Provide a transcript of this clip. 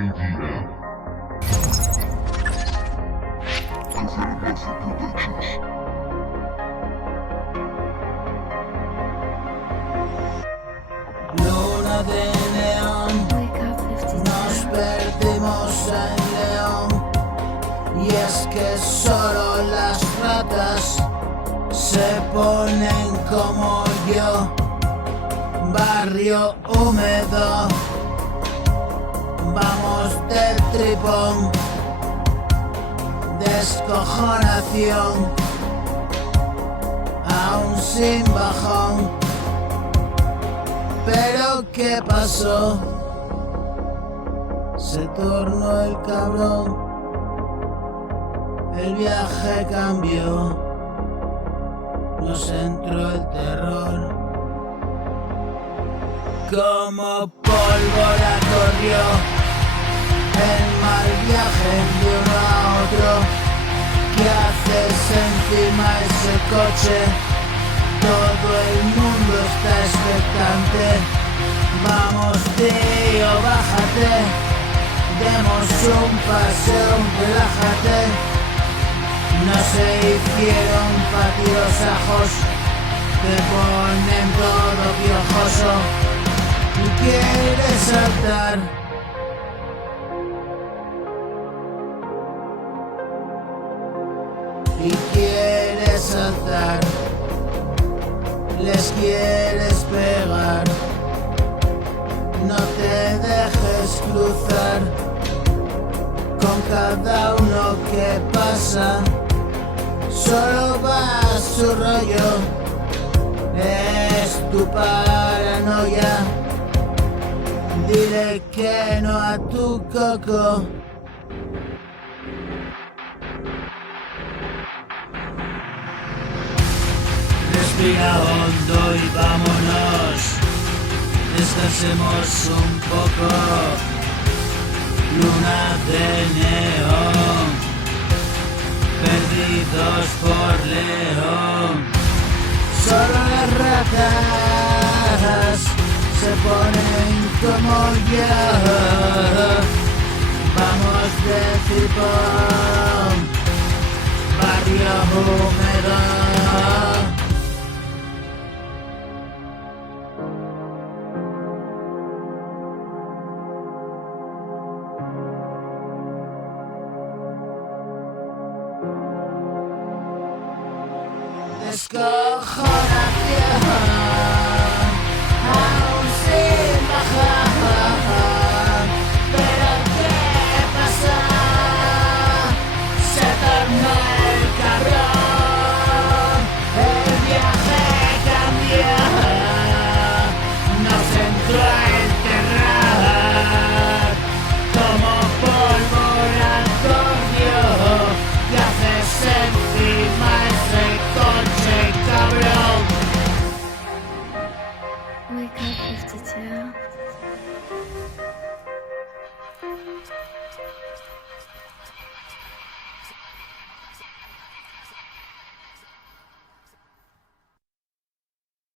KDM. Confirmation Productions. Luna de neón, nos perdimos en León. Y es que solo las ratas se ponen como yo. Barrio húmedo, vamos del tripón. Descojonación, aún sin bajón. Pero ¿qué pasó? Se tornó el cabrón. El viaje cambió. Nos entró el terror. Como pólvora corrió el mal viaje de uno a otro. ¿Qué haces encima ese coche? Todo el mundo está expectante. Vamos tío, bájate. Demos un paseo, relájate. No se hicieron pa' ti los ajos. Te ponen todo piojoso. Y quieres saltar. Y quieres saltar. Les quieres pegar. No te dejes cruzar. Con cada uno que pasa solo va a su rollo. Es tu paranoia. Dile que no a tu coco. Respira hondo y vámonos. Descansemos un poco. Luna de neón, perdidos por León. Solo las ratas se ponen como yo. Vamos de tripón, barrio húmedo. Let's go.